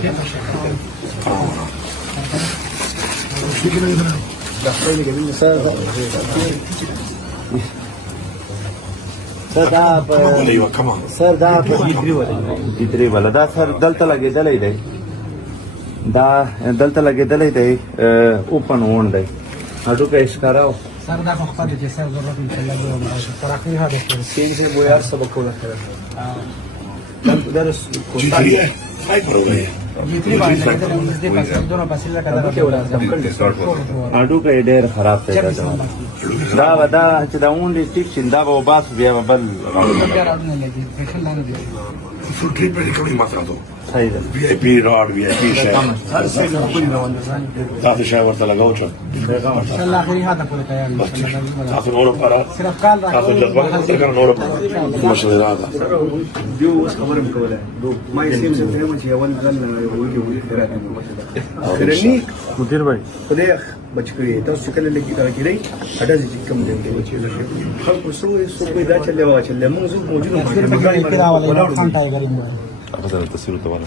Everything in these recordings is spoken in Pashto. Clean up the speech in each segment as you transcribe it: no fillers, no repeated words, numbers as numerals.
سر دا جدري ولا دا سر دلته لګېدلې دی دا دلته لګېدلې دی اوپن وون دی اډو کې ښکاراو سر دا خو خپل چې سر ضرورت ان شاء الله تراکمي هذا سین سے وہ یار سبق کو لگتا ہے درس اډو کې ډېر خراب دی دا ودا چې دا اون دي ټیک شیندا به باس بیا بل full treatment coming matrado. صحیح ده VIP rod, VIP shower. تاسو شاور ته لګاو ان شاء الله اخري هذا پورې تیار تاسو نور پر صرف کال تاسو جذبه سره نور پر مشهور راځه دیو اوس خبرم کوله ما یې سیم څه ته چې اول ځل وږي راته رني مدیر بھائی خدای بچ کړی تاسو کله لګی کار کړی اډه چې کم دی خلکو سو کوئی دا چلے وا چلے موږ موجود افضل التصوير طبعا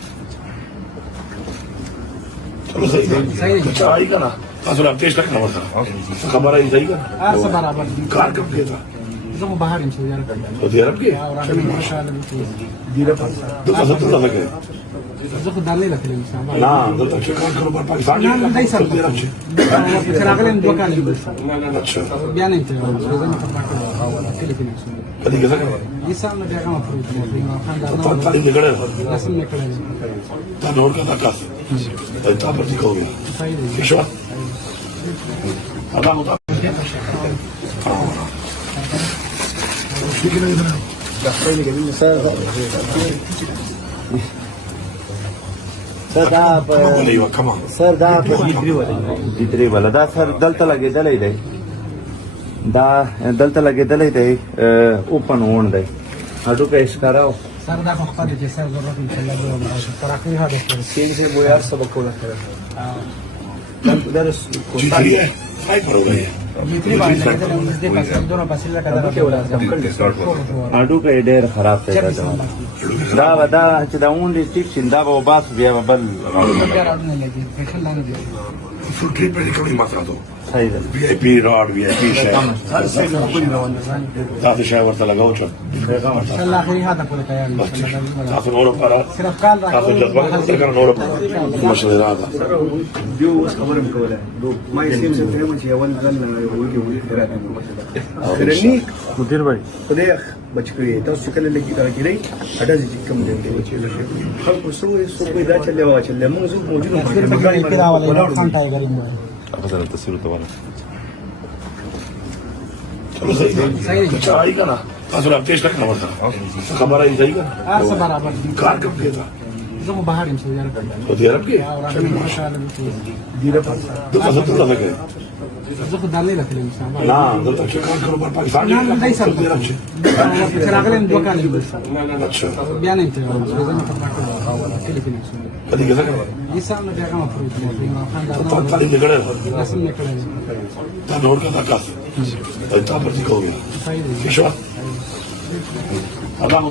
صحیح کنا تاسو لا تېښ تک نه وته خبره یې صحیح کنا برابر کار کوم کېتا زه مو بهر یم سعودي عرب کې سعودي عرب کې تاسو ته څه لګي زه خو دالې لکه ان شاء الله نه دلته چې کار کوم په پاکستان کې سعودي عرب کې چې راغلم دوه کال اچھا بیا نه انتظار زه نه پاتې کله کې نه کدی څه کوي دې سال نه بیا کوم پروت نه په تعلیم نګړې رسم نه کړی تا نور کا تاسو تا پر دې کوی صحیح دی شو ادا مو سر دا جدري ولا دا سر دلته لګېدلې دی دا دلته لګېدلې دی اوپن وون دی اډو کې ښکاراو سر دا خو خپل چې سر ضرورت ان شاء الله تراکمي هذا سین سے وہ یار سبق کو لگتا ہے درس اډو کې ډېر خراب دی دا ودا چې دا اون دي ټیک شیندا به باس بیا بل full treatment coming matrado. صحیح ده VIP rod, VIP shower. تاسو شاور ته لګاو چې ان شاء الله اخري هذا پورې تیار تاسو نور پر صرف کال تاسو جذبه سره نور پر مشهور راځه دیو اوس خبرم کوله ما یې سیم څه ته چې اول ځل وږي راته رني مدیر بھائی خدای بچ کړی تاسو کله لګی کار کړی اډه چې کم دی خلکو سو کوئی دا چلے وا چلے موږ موجود افضل التصوير طبعا صحیح کنا تاسو لا تېښ تک نه وته خبره یې صحیح کنا برابر کار کوم کېتا زه مو بهر یم سعودي عرب کې سعودي عرب کې تاسو ته څه لګي زه خو دالې لکه ان شاء الله نه دلته چې کار کوم په پاکستان کې سعودي عرب کې چې راغلم دوه کال اچھا بیا نه انتظار زه نه پاتې کله کې نه کدی څه کوي دې سال نه بیا کوم پروت نه په تعلیم نګړې رسم نه کړی تا نور کا تاسو تا پر دې کوی صحیح دی شو ادا مو